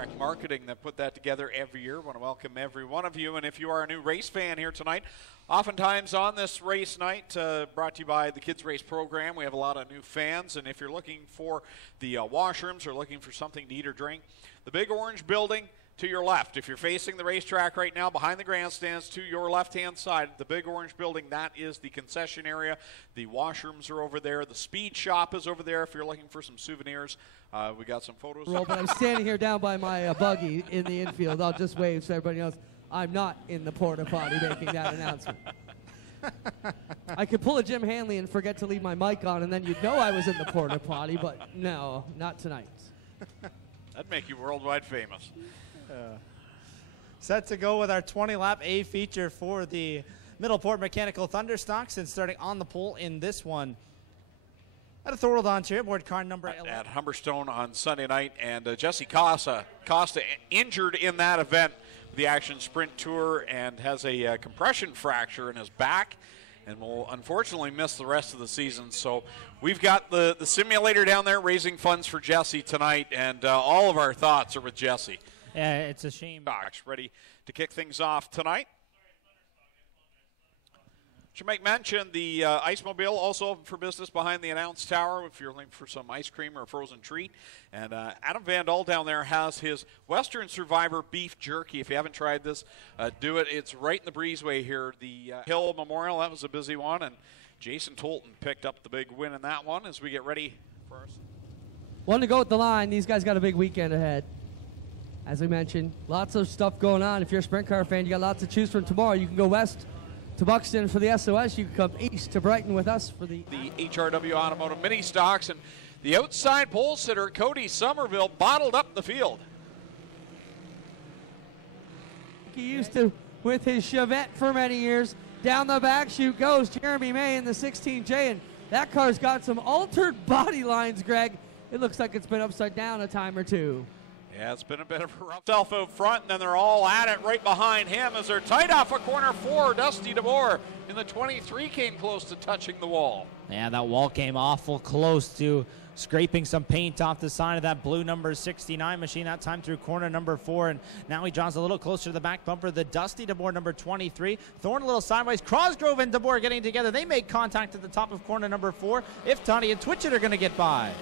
Direct Marketing that put that together every year. I want to welcome every one of you. And if you are a new race fan here tonight, oftentimes on this race night, brought to you by the Kids Race Program, we have a lot of new fans. And if you're looking for the washrooms or looking for something to eat or drink, the big orange building to your left. If you're facing the racetrack right now, behind the grandstands to your left-hand side, the big orange building, that is the concession area. The washrooms are over there. The speed shop is over there if you're looking for some souvenirs. We got some photos. But I'm standing here down by my buggy in the infield. I'll just wave so everybody knows I'm not in the porta potty making that announcement. I could pull a Jim Hanley and forget to leave my mic on, and then you'd know I was in the porta potty, but no, not tonight. That'd make you worldwide famous. Set to go with our 20 lap A feature for the Middleport Mechanical Thunderstocks, and starting on the pole in this one at a Thorold on chairboard car number 11. At Humberstone on Sunday night, and Jesse Costa injured in that event, the Action Sprint Tour, and has a compression fracture in his back and will unfortunately miss the rest of the season. So we've got the simulator down there raising funds for Jesse tonight, and all of our thoughts are with Jesse. Yeah, it's a shame. Ready to kick things off tonight. Should make mention the Ice Mobile also open for business behind the announce tower if you're looking for some ice cream or a frozen treat. And Adam Van Dahl down there has his Western Survivor beef jerky. If you haven't tried this, do it. It's right in the breezeway here. The Hill Memorial, that was a busy one. And Jason Tolton picked up the big win in that one as we get ready for us. One to go with the line. These guys got a big weekend ahead. As we mentioned, lots of stuff going on. If you're a sprint car fan, you got lots to choose from tomorrow. You can go west to Buxton for the SOS. You can come east to Brighton with us for the HRW Automotive Mini Stocks. And the outside pole sitter, Cody Somerville, bottled up the field. He used to with his Chevette for many years. Down the back chute goes Jeremy May in the 16J, and that car's got some altered body lines, Greg. It looks like it's been upside down a time or two. Yeah, it's been a bit of a rough self out front, and then they're all at it right behind him as they're tight off of corner 4. Dusty DeBoer in the 23 came close to touching the wall. Yeah, that wall came awful close to scraping some paint off the side of that blue number 69 machine, that time through corner number 4, and now he draws a little closer to the back bumper. The Dusty DeBoer number 23. Thorne a little sideways. Crosgrove and DeBoer getting together. They make contact at the top of corner number 4. If Toddy and Twitchett are going to get by.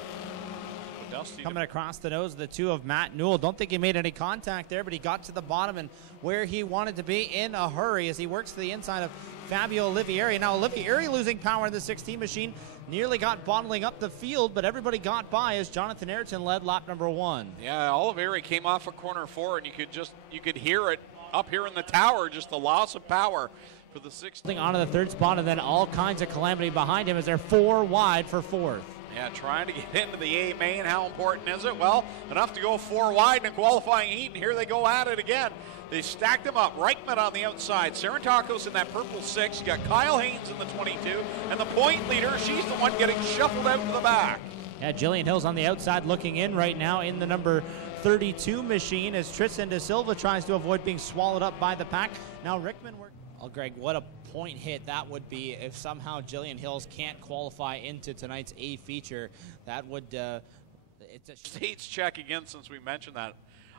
Coming across the nose of the two of Matt Newell. Don't think he made any contact there, but he got to the bottom and where he wanted to be in a hurry as he works to the inside of Fabio Olivieri. Now Olivieri losing power in the 16 machine. Nearly got bottling up the field, but everybody got by as Jonathan Ayrton led lap number 1. Yeah, Olivieri came off of corner 4, and you could hear it up here in the tower, just the loss of power for the 16. Onto the third spot, and then all kinds of calamity behind him as they're 4 wide for 4th. Yeah, trying to get into the A main. How important is it? Well, enough to go 4 wide in a qualifying heat, and here they go at it again. They stacked them up. Reichman on the outside. Sarantakos in that purple 6. You got Kyle Haynes in the 22. And the point leader, she's the one getting shuffled out to the back. Yeah, Jillian Hill's on the outside looking in right now in the number 32 machine as Tristan De Silva tries to avoid being swallowed up by the pack. Now Rickman works. Oh, Greg, what a point hit that would be if somehow Jillian Hills can't qualify into tonight's A feature. That would, it's a states check again since we mentioned that.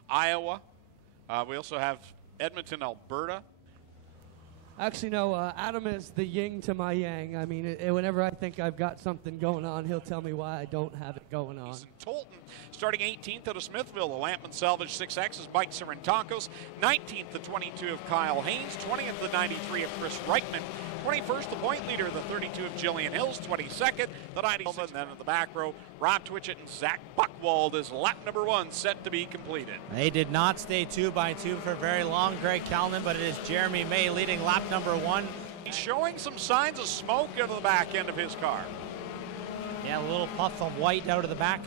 Iowa. We also have Edmonton, Alberta. Actually, no, Adam is the yin to my yang. I mean, whenever I think I've got something going on, he'll tell me why I don't have it going on. Tolton starting 18th out of Smithville. The Lampman Salvage 6X is Mike Sarantakos. 19th, the 22 of Kyle Haynes. 20th, the 93 of Chris Reichman. 21st, the point leader, the 32 of Jillian Hills. 22nd, the 96. And then in the back row, Rob Twitchett and Zach Buchwald is lap number 1 set to be completed. They did not stay 2 by 2 for very long, Greg Calnan, but it is Jeremy May leading lap number 1. He's showing some signs of smoke out of the back end of his car. Yeah, a little puff of white out of the back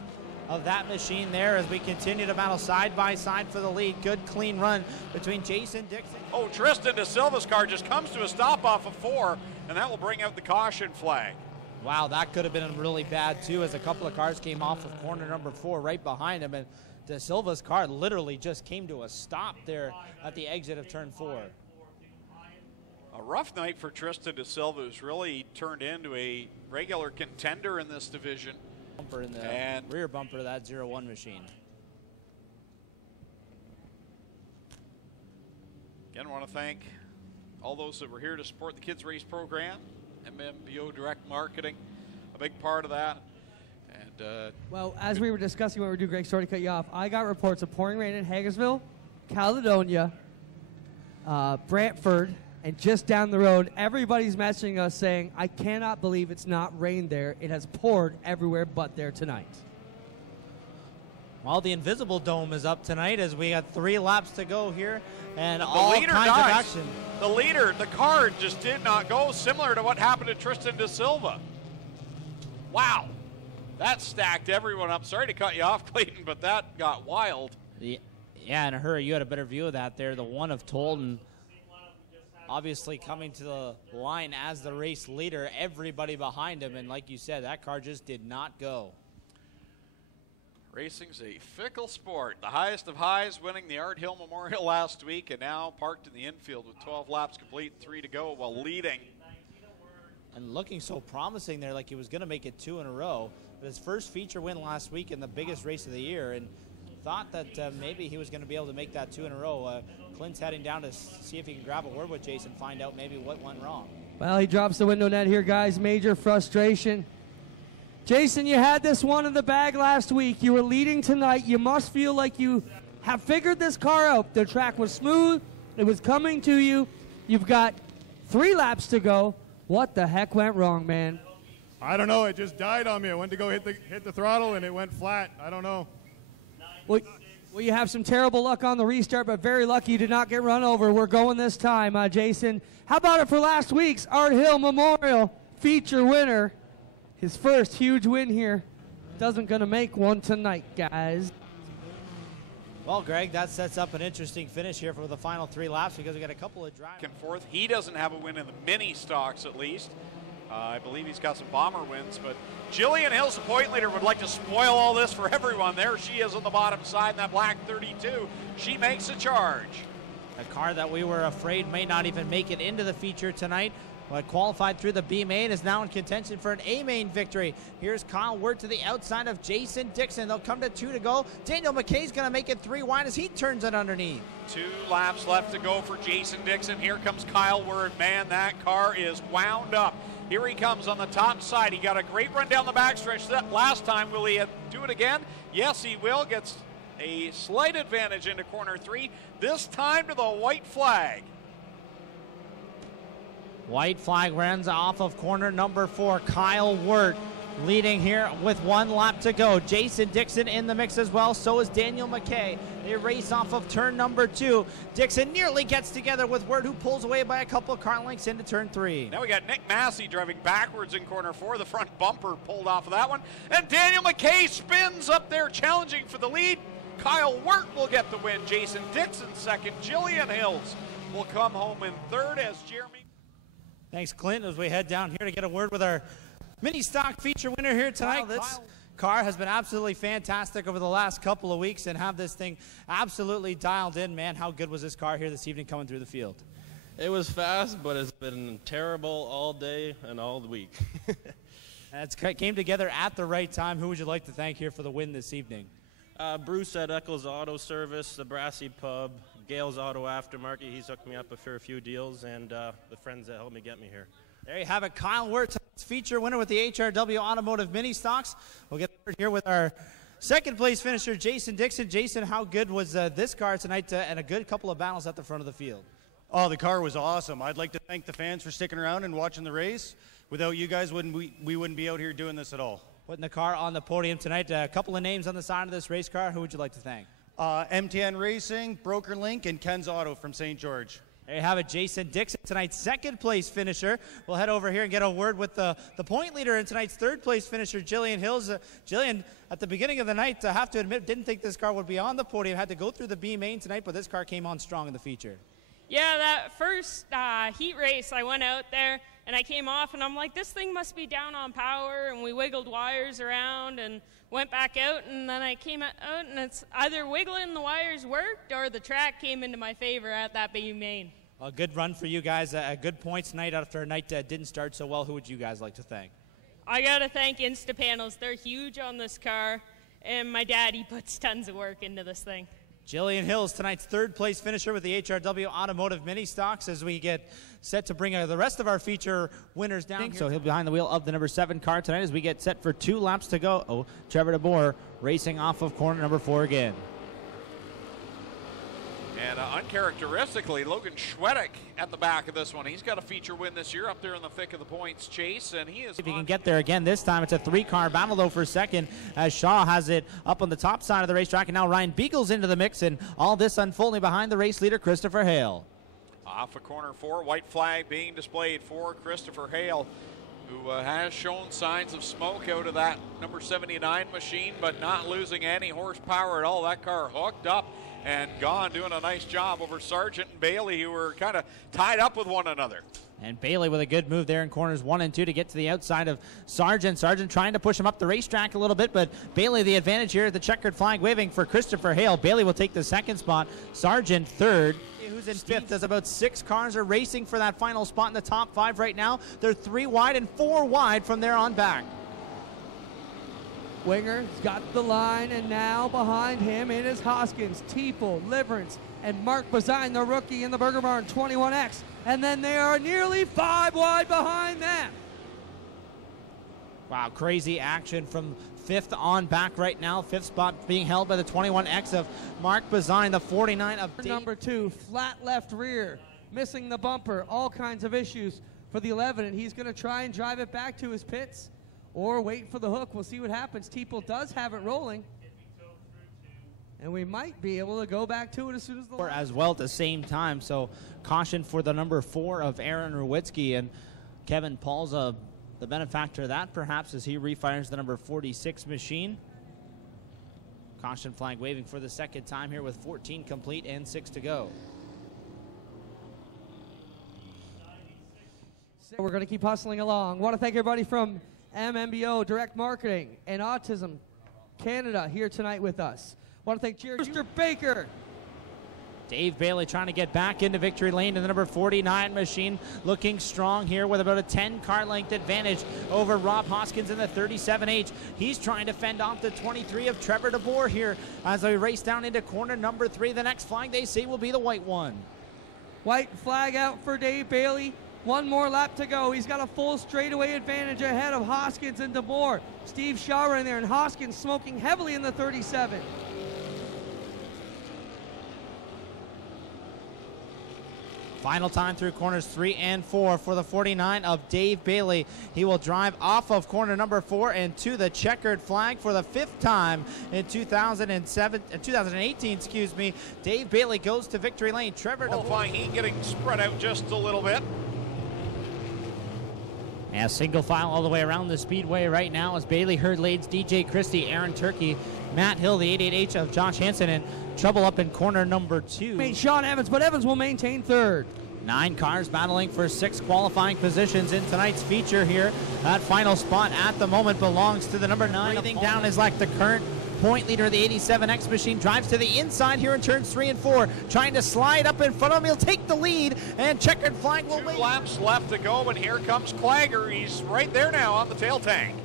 of that machine there as we continue to battle side by side for the lead. Good clean run between Jason Dixon. Oh, Tristan De Silva's car just comes to a stop off of 4, and that will bring out the caution flag. Wow, that could have been really bad too as a couple of cars came off of corner number 4 right behind him, and De Silva's car literally just came to a stop there at the exit of turn 4. A rough night for Tristan De Silva, who's really turned into a regular contender in this division. Bumper in the rear bumper of that 01 machine. Again, I want to thank all those that were here to support the Kids Race program. MMBO Direct Marketing, a big part of that. And well, as we were discussing what we were doing, Greg, sorry to cut you off, I got reports of pouring rain in Hagersville, Caledonia, Brantford, and just down the road, everybody's messaging us saying, I cannot believe it's not rained there. It has poured everywhere but there tonight. Well, the Invisible Dome is up tonight as we got 3 laps to go here, and the all leader kinds dies. of action. The leader, the card just did not go, similar to what happened to Tristan Da Silva. Wow. That stacked everyone up. Sorry to cut you off, Clayton, but that got wild. Yeah, in a hurry, you had a better view of that there. The one of Tolden obviously coming to the line as the race leader, everybody behind him, and like you said, that car just did not go. Racing's a fickle sport. The highest of highs, winning the Art Hill Memorial last week, and now parked in the infield with 12 laps complete, 3 to go, while leading. And looking so promising there, like he was going to make it 2 in a row. But his first feature win last week in the biggest race of the year, and thought that maybe he was going to be able to make that 2 in a row. Clint's heading down to see if he can grab a word with Jason, find out maybe what went wrong. Well, he drops the window net here, guys. Major frustration. Jason, you had this one in the bag last week. You were leading tonight. You must feel like you have figured this car out. The track was smooth. It was coming to you. You've got 3 laps to go. What the heck went wrong, man? I don't know. It just died on me. I went to go hit the throttle, and it went flat. I don't know. Well, you have some terrible luck on the restart, but very lucky you did not get run over. We're going this time, Jason. How about it for last week's Art Hill Memorial feature winner? His first huge win here. Doesn't gonna make one tonight, guys. Well, Greg, that sets up an interesting finish here for the final 3 laps because we got a couple of drivers. Back and forth. He doesn't have a win in the mini stocks, at least. I believe he's got some bomber wins, but Jillian Hills, the point leader, would like to spoil all this for everyone. There she is on the bottom side in that black 32. She makes a charge. A car that we were afraid may not even make it into the feature tonight, but qualified through the B main, is now in contention for an A main victory. Here's Kyle Wirt to the outside of Jason Dixon. They'll come to 2 to go. Daniel McKay's going to make it 3 wide as he turns it underneath. 2 laps left to go for Jason Dixon. Here comes Kyle Wirt. Man, that car is wound up. Here he comes on the top side. He got a great run down the backstretch that last time. Will he do it again? Yes, he will. Gets a slight advantage into corner 3. This time to the white flag. White flag runs off of corner number 4. Kyle Wirt leading here with 1 lap to go. Jason Dixon in the mix as well. So is Daniel McKay. They race off of turn number 2. Dixon nearly gets together with Wirt, who pulls away by a couple of car lengths into turn 3. Now we got Nick Massey driving backwards in corner 4. The front bumper pulled off of that one. And Daniel McKay spins up there challenging for the lead. Kyle Wirt will get the win. Jason Dixon second. Jillian Hills will come home in third as Jeremy. Thanks, Clint, as we head down here to get a word with our mini stock feature winner here tonight. This car has been absolutely fantastic over the last couple of weeks and have this thing absolutely dialed in. Man, how good was this car here this evening coming through the field? It was fast, but it's been terrible all day and all the week. It came together at the right time. Who would you like to thank here for the win this evening? Bruce at Eccles Auto Service, the Brassy Pub, Gale's Auto Aftermarket. He's hooked me up for a few deals, and the friends that helped me get me here. There you have it. Kyle Wirt, feature winner with the HRW Automotive Mini Stocks. We'll get here with our second place finisher, Jason Dixon. Jason, how good was this car tonight and a good couple of battles at the front of the field? Oh, the car was awesome. I'd like to thank the fans for sticking around and watching the race. Without you guys, we wouldn't be out here doing this at all. Putting the car on the podium tonight, a couple of names on the side of this race car. Who would you like to thank? MTN Racing, Broker Link, and Ken's Auto from St. George. There you have it, Jason Dixon, tonight's second place finisher. We'll head over here and get a word with the point leader in tonight's third place finisher, Jillian Hills. Jillian, at the beginning of the night, I have to admit, didn't think this car would be on the podium. Had to go through the B main tonight, but this car came on strong in the feature. Yeah, that first heat race, I went out there and I came off and I'm like, this thing must be down on power, and we wiggled wires around and went back out, and then I came out and it's either wiggling the wires worked or the track came into my favor at that B main. A good run for you guys, a good points tonight after a night that didn't start so well. Who would you guys like to thank? I gotta thank Instapanels. They're huge on this car, and my dad, he puts tons of work into this thing. Jillian Hills, tonight's third place finisher with the HRW Automotive Mini Stocks, as we get set to bring the rest of our feature winners down here. So he'll be behind the wheel of the number 7 car tonight as we get set for 2 laps to go. Oh, Trevor DeBoer racing off of corner number 4 again. And uncharacteristically, Logan Schwedick at the back of this one. He's got a feature win this year up there in the thick of the points chase, and he is. If he can get there again this time, it's a 3-car battle though for second, as Shaw has it up on the top side of the racetrack, and now Ryan Beagle's into the mix, and all this unfolding behind the race leader, Christopher Hale. Off of corner 4, white flag being displayed for Christopher Hale, who has shown signs of smoke out of that number 79 machine, but not losing any horsepower at all. That car hooked up and gone, doing a nice job over Sargent and Bailey, who were kind of tied up with one another. And Bailey with a good move there in corners 1 and 2 to get to the outside of Sargent. Sargent trying to push him up the racetrack a little bit, but Bailey the advantage here. The checkered flag waving for Christopher Hale. Bailey will take the 2nd spot. Sargent 3rd. Who's in 5th, as about 6 cars are racing for that final spot in the top 5 right now. They're 3 wide and 4 wide from there on back. Winger's got the line, and now behind him it is Hoskins, Teeple, Liverance, and Mark Bazine, the rookie in the Burger Barn 21X. And then they are nearly 5 wide behind them. Wow, crazy action from 5th on back right now. 5th spot being held by the 21X of Mark Bazine, the 49 of Dave. Number 2, flat left rear, missing the bumper, all kinds of issues for the 11, and he's going to try and drive it back to his pits or wait for the hook. We'll see what happens. Teeple does have it rolling, and we might be able to go back to it as soon as the line. As well at the same time, so caution for the number 4 of Aaron Rewitsky, and Kevin Paul's the benefactor of that perhaps as he refires the number 46 machine. Caution flag waving for the 2nd time here with 14 complete and 6 to go. We're going to keep hustling along. Want to thank everybody from MMBO Direct Marketing and Autism Canada here tonight with us. Want to thank Mr. Baker. Dave Bailey trying to get back into victory lane, and the number 49 machine looking strong here with about a 10-car length advantage over Rob Hoskins in the 37H. He's trying to fend off the 23 of Trevor DeBoer here as they race down into corner number 3. The next flag they see will be the white one. White flag out for Dave Bailey. 1 more lap to go. He's got a full straightaway advantage ahead of Hoskins and DeBoer. Steve Shaw in there, and Hoskins smoking heavily in the 37. Final time through corners 3 and 4 for the 49 of Dave Bailey. He will drive off of corner number 4 and to the checkered flag for the 5th time in 2018. Excuse me. Dave Bailey goes to victory lane. Trevor Qualifying heat getting spread out just a little bit. Yeah, single file all the way around the speedway right now as Bailey Hurd leads DJ Christie, Aaron Turkey, Matt Hill, the 88H of Josh Hansen, and trouble up in corner number 2. Sean Evans, but Evans will maintain 3rd. 9 cars battling for 6 qualifying positions in tonight's feature here. That final spot at the moment belongs to the number 9. Breathing down is like the current point leader of the 87X machine. Drives to the inside here in turns 3 and 4, trying to slide up in front of him. He'll take the lead, and checkered flag will wait. 2 laps left to go, and here comes Clagger. He's right there now on the tail tank.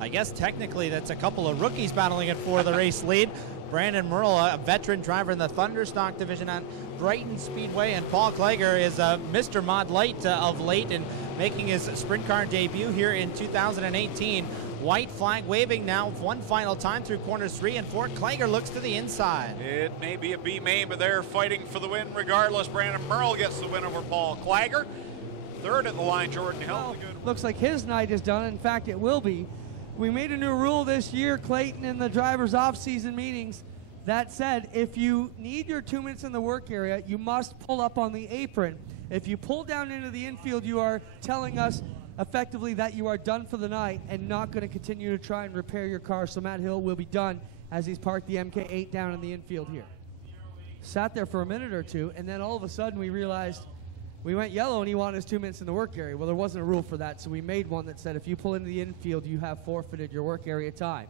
I guess technically that's a couple of rookies battling it for the race lead. Brandon Merle, a veteran driver in the Thunderstock division at Brighton Speedway, and Paul Clagger is Mr. Mod Light of late and making his sprint car debut here in 2018. White flag waving now 1 final time through corners 3 and 4. Clagger looks to the inside. It may be a B main, but they're fighting for the win regardless. Brandon Merle gets the win over Paul Clagger. 3rd at the line, Jordan Hill. Well, looks like his night is done. In fact, it will be. We made a new rule this year, Clayton, in the drivers' off-season meetings. That said, if you need your 2 minutes in the work area, you must pull up on the apron. If you pull down into the infield, you are telling us effectively that you are done for the night and not going to continue to try and repair your car. So Matt Hill will be done as he's parked the MK8 down in the infield here. Sat there for a minute or two, and then all of a sudden we realized we went yellow and he wanted his 2 minutes in the work area. Well, there wasn't a rule for that, so we made one that said if you pull into the infield, you have forfeited your work area time.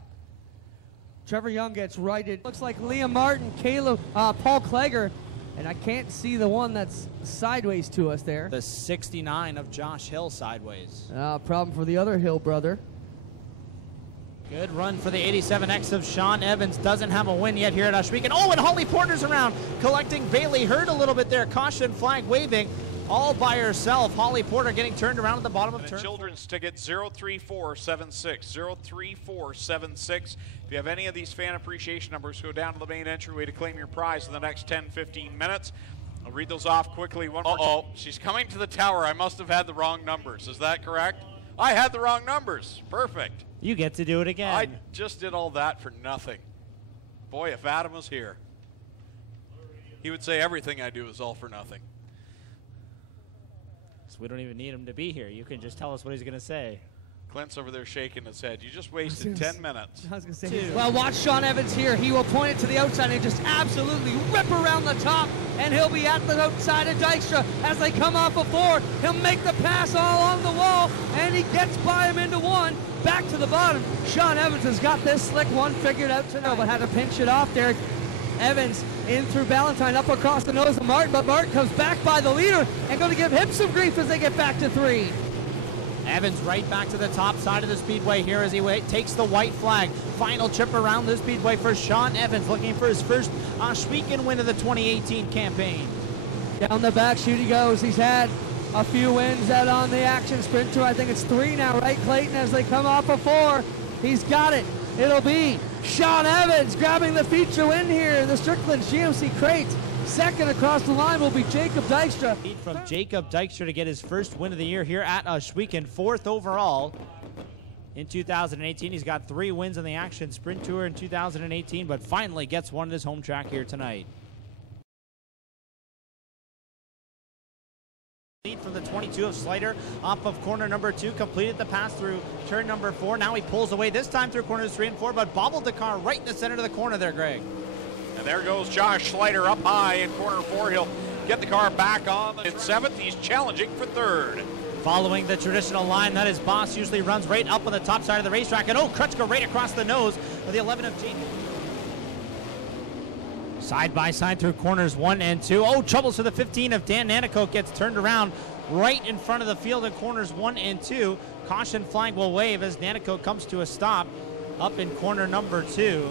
Trevor Young gets righted. Looks like Liam Martin, Paul Clagger, and I can't see the one that's sideways to us there. The 69 of Josh Hill sideways. Problem for the other Hill brother. Good run for the 87X of Sean Evans. Doesn't have a win yet here at Oshwegan. Oh, and Holly Porter's around, collecting Bailey Hurd a little bit there. Caution flag waving all by herself. Holly Porter getting turned around at the bottom of turn. Children's ticket 03476. 03476. If you have any of these fan appreciation numbers, go down to the main entryway to claim your prize in the next 10-15 minutes. I'll read those off quickly. Uh-oh, she's coming to the tower. I must have had the wrong numbers. Is that correct? I had the wrong numbers. Perfect. You get to do it again. I just did all that for nothing. Boy, if Adam was here, he would say everything I do is all for nothing. So we don't even need him to be here. You can just tell us what he's going to say. Clint's over there shaking his head. You just wasted 10 minutes. I was going to say, well, watch Sean Evans here. He will point it to the outside and just absolutely rip around the top, and he'll be at the outside of Dykstra as they come off a 4. He'll make the pass all along the wall, and he gets by him into 1. Back to the bottom. Sean Evans has got this slick one figured out tonight, but had to pinch it off there. Evans in through Ballantyne, up across the nose of Martin, but Martin comes back by the leader and going to give him some grief as they get back to 3. Evans right back to the top side of the speedway here as he takes the white flag. Final trip around the speedway for Sean Evans, looking for his first Oshwegan win of the 2018 campaign. Down the back chute he goes. He's had a few wins out on the Action Sprint Tour. I think it's 3 now, right, Clayton, as they come off a 4. He's got it. It'll be Sean Evans grabbing the feature win here. The Strickland GMC Crates. Second across the line will be Jacob Dykstra. From Jacob Dykstra to get his first win of the year here at Oshwegan, 4th overall in 2018. He's got 3 wins on the Action Sprint Tour in 2018, but finally gets one at his home track here tonight. Lead from the 22 of Slider off of corner number 2, completed the pass through turn number 4. Now he pulls away, this time through corners 3 and 4, but bobbled the car right in the center of the corner there, Greg. And there goes Josh Slider up high in corner 4. He'll get the car back on in 7th. He's challenging for 3rd. Following the traditional line that his boss usually runs right up on the top side of the racetrack. And oh, Krutchka right across the nose of the 11 of Jaden. Side by side through corners 1 and 2. Oh, troubles for the 15 of Dan Nanticoke, gets turned around right in front of the field in corners 1 and 2. Caution flag will wave as Nanticoke comes to a stop up in corner number 2.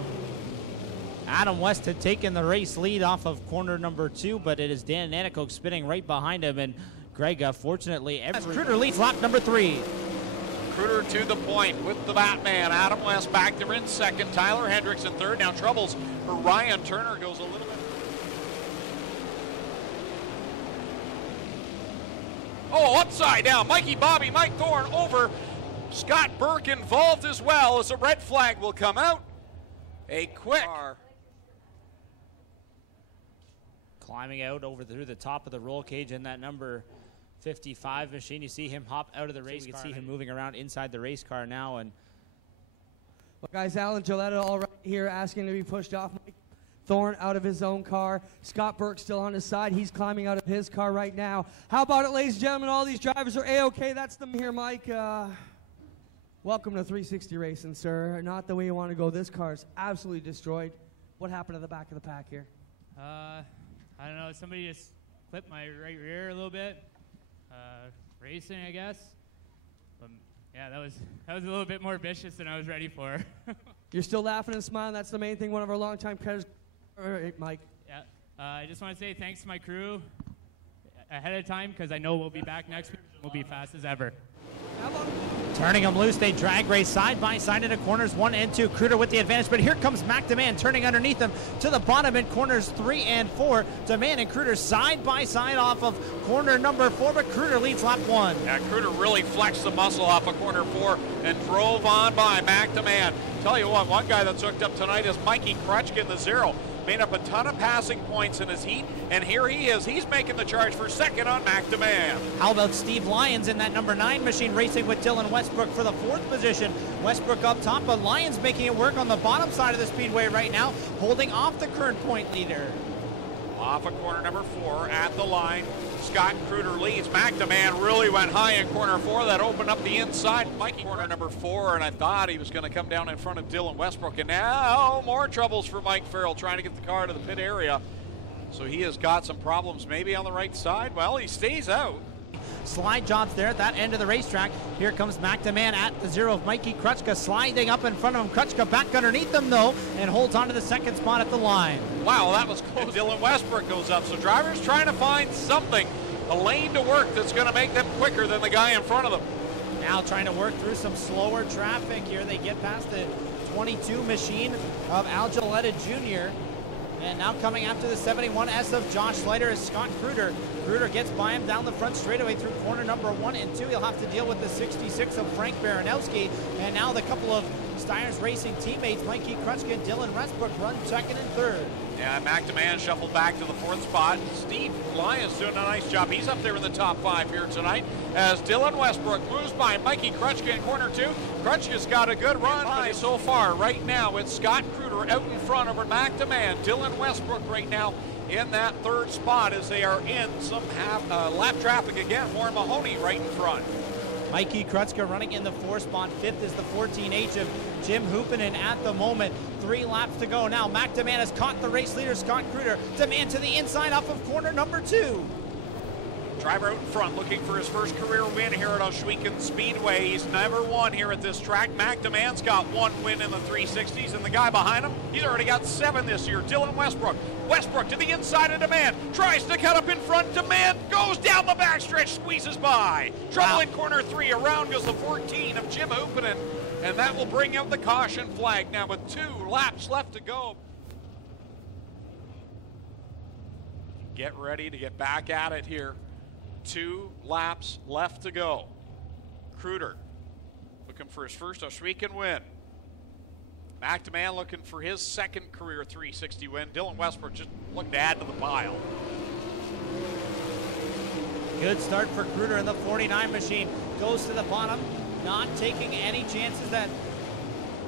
Adam West had taken the race lead off of corner number 2, but it is Dan Nanticoke spinning right behind him. And Greg, fortunately, Kruder leads lap number 3. Kruder to the point with the Batman. Adam West back there in 2nd. Tyler Hendricks in 3rd. Now troubles for Ryan Turner, goes a little bit. Oh, upside down. Mikey Bobby, Mike Thorne over. Scott Burke involved as well as a red flag will come out. A quick. Climbing out over through the top of the roll cage in that number 55 machine. You see him hop out of the race car. You can see him moving around inside the race car now. And well, guys, Alan Gilletta all right here asking to be pushed off. Mike Thorne out of his own car. Scott Burke still on his side. He's climbing out of his car right now. How about it, ladies and gentlemen? All these drivers are A-OK. That's them here, Mike. Welcome to 360 racing, sir. Not the way you want to go. This car is absolutely destroyed. What happened to the back of the pack here? I don't know. Somebody just clipped my right rear a little bit. Racing, I guess. But yeah, that was a little bit more vicious than I was ready for. You're still laughing and smiling. That's the main thing. One of our longtime creditors. All right, Mike. Yeah. I just want to say thanks to my crew ahead of time because I know we'll be back next week. We'll be fast as ever. Turning them loose, they drag race side by side into corners 1 and 2. Kruder with the advantage, but here comes Mac DeMann turning underneath them to the bottom in corners 3 and 4. DeMann and Kruder side by side off of corner number 4, but Kruder leads lap 1. Yeah, Kruder really flexed the muscle off of corner 4 and drove on by Mac DeMann. Tell you what, one guy that's hooked up tonight is Mikey Krutchka in the 0. Made up a ton of passing points in his heat, and here he is. He's making the charge for 2nd on Mac DeMann. How about Steve Lyons in that number 9 machine racing with Dylan Westbrook for the 4th position. Westbrook up top, but Lyons making it work on the bottom side of the speedway right now, holding off the current point leader. Off of corner number 4 at the line. Scott Kruder leads. Mac DeMann really went high in corner 4. That opened up the inside. Mikey corner number 4, and I thought he was going to come down in front of Dylan Westbrook. And now more troubles for Mike Farrell trying to get the car to the pit area. So he has got some problems maybe on the right side. Well, he stays out. slide jobs there at that end of the racetrack. Here comes McDeman at the 0 of Mikey Krutschka sliding up in front of him. Krutschka back underneath him though and holds on to the second spot at the line. Wow, that was close. Dylan Westbrook goes up. So drivers trying to find something, a lane to work that's going to make them quicker than the guy in front of them. Now trying to work through some slower traffic here. They get past the 22 machine of Al Gilletta Jr. And now coming after the 71S of Josh Slater is Scott Kruder. Kruder gets by him down the front straightaway through corner number 1 and 2. He'll have to deal with the 66 of Frank Baranowski. And now the couple of Steyrs Racing teammates, Mikey Krutschka and Dylan Westbrook, run second and third. Yeah, McDeman shuffled back to the 4th spot. Steve Lyons doing a nice job. He's up there in the top 5 here tonight as Dylan Westbrook moves by Mikey Krutschka in corner 2. Krutschka's got a good run, but so far right now it's Scott Kruder out in front over McDeman. Dylan Westbrook right now in that 3rd spot as they are in some lap traffic again. Warren Mahoney right in front. Mikey Krutschka running in the 4th spot. 5th is the 14H of Jim Hoopinen at the moment. 3 laps to go now. McDeman has caught the race leader, Scott Kruder. Demand to the inside off of corner number 2. Driver out in front looking for his first career win here at Ohsweken Speedway. He's never won here at this track. McDeman's got 1 win in the 360s, and the guy behind him, he's already got 7 this year. Dylan Westbrook. Westbrook to the inside of Demand. Tries to cut up in front. Demand goes down the backstretch, squeezes by. Trouble in corner 3. Around goes the 14 of Jim Hoopinen, and that will bring out the caution flag now with 2 laps left to go. Get ready to get back at it here. 2 laps left to go. Kruder looking for his first Ohsweken win. McDeman looking for his 2nd career 360 win. Dylan Westbrook just looking to add to the pile. Good start for Kruder in the 49 machine. Goes to the bottom, not taking any chances that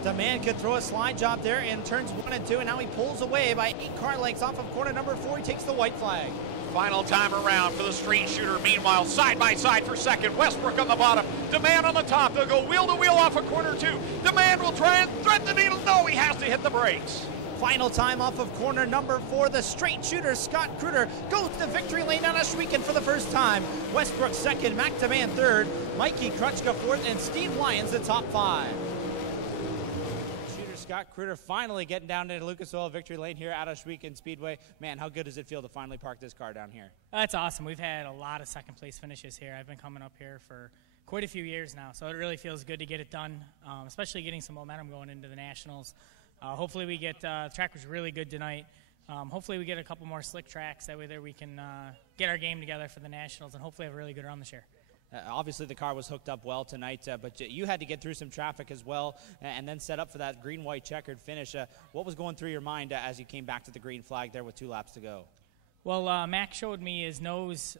the man could throw a slide job there in turns 1 and 2, and now he pulls away by 8 car lengths off of corner number 4. He takes the white flag. Final time around for the straight shooter. Meanwhile, side by side for 2nd. Westbrook on the bottom. Demand on the top. They'll go wheel to wheel off of corner 2. Demand will try and thread the needle. No, he has to hit the brakes. Final time off of corner number 4. The straight shooter, Scott Kruder, goes to victory lane on Ohsweken for the first time. Westbrook 2nd, McDeman 3rd, Mikey Krutschka 4th, and Steve Lyons the top 5. Scott Kruder finally getting down into Lucas Oil victory lane here at Ohsweken Speedway. Man, how good does it feel to finally park this car down here? That's awesome. We've had a lot of 2nd place finishes here. I've been coming up here for quite a few years now, so it really feels good to get it done, especially getting some momentum going into the Nationals. Hopefully we get, the track was really good tonight. Hopefully we get a couple more slick tracks. That way there we can get our game together for the Nationals and hopefully have a really good run this year. Obviously the car was hooked up well tonight, but you had to get through some traffic as well and then set up for that green-white checkered finish. What was going through your mind as you came back to the green flag there with 2 laps to go? Well, Mac showed me his nose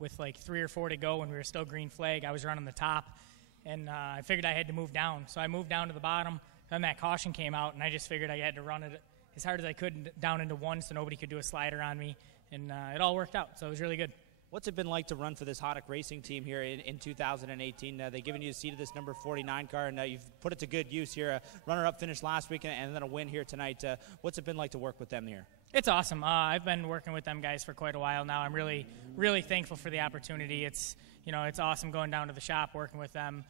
with like 3 or 4 to go when we were still green flag. I was running the top, and I figured I had to move down. So I moved down to the bottom, then that caution came out, and I just figured I had to run it as hard as I could down into 1 so nobody could do a slider on me, and it all worked out, so it was really good. What's it been like to run for this Haddock Racing team here in 2018? They've given you a seat of this number 49 car, and you've put it to good use here. A runner-up finish last week and then a win here tonight. What's it been like to work with them here? It's awesome. I've been working with them guys for quite a while now. I'm really, really thankful for the opportunity. It's awesome going down to the shop, working with them.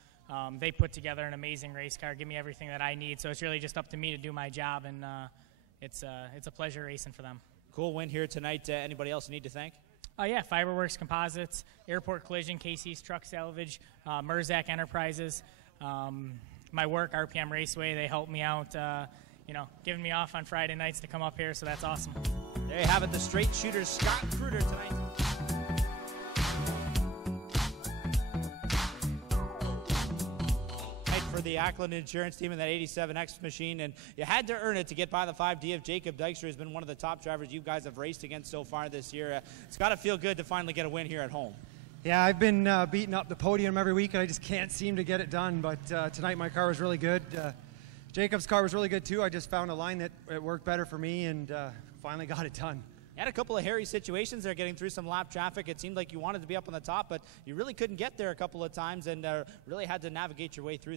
They put together an amazing race car, give me everything that I need. So it's really just up to me to do my job, and it's a pleasure racing for them. Cool win here tonight. Anybody else you need to thank? Yeah, Fiberworks Composites, Airport Collision, Casey's Truck Salvage, Merzak Enterprises, my work, RPM Raceway. They helped me out, giving me off on Friday nights to come up here, so that's awesome. There you have it, the straight shooter, Scott Kruder tonight. For the Ackland Insurance team in that 87X machine, and you had to earn it to get by the 5D of Jacob Dykstra, who's been one of the top drivers you guys have raced against so far this year. It's got to feel good to finally get a win here at home. Yeah, I've been beating up the podium every week, and I just can't seem to get it done, but tonight my car was really good. Jacob's car was really good too. I just found a line that it worked better for me, and finally got it done. You had a couple of hairy situations there getting through some lap traffic. It seemed like you wanted to be up on the top, but you really couldn't get there a couple of times and really had to navigate your way through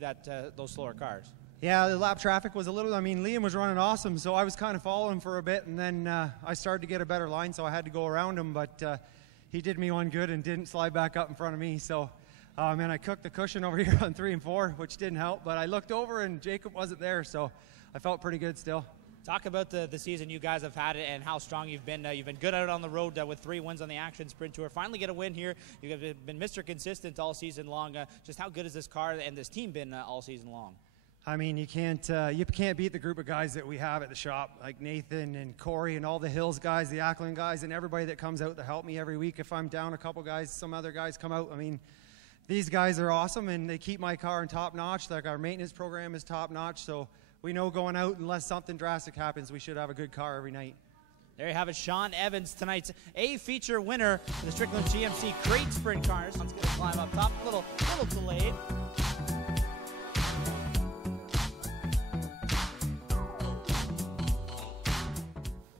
those slower cars. Yeah, the lap traffic was Liam was running awesome, so I was kind of following for a bit, and then I started to get a better line, so I had to go around him, but he did me one good and didn't slide back up in front of me. So, man, I cooked the cushion over here on 3 and 4, which didn't help. But I looked over and Jacob wasn't there, so I felt pretty good still. Talk about the season you guys have had and how strong you've been. You've been good out on the road with 3 wins on the Action Sprint Tour. Finally get a win here. You've been Mr. Consistent all season long. Just how good has this car and this team been all season long? I mean, you can't beat the group of guys that we have at the shop, like Nathan and Corey and all the Hills guys, the Ackland guys, and everybody that comes out to help me every week. If I'm down a couple guys, some other guys come out. I mean, these guys are awesome, and they keep my car in top notch. Like, our maintenance program is top notch, so we know going out, unless something drastic happens, we should have a good car every night. There you have it, Sean Evans, tonight's A feature winner for the Strickland GMC Crate Sprint Cars. Sean's going to climb up top, a little delayed.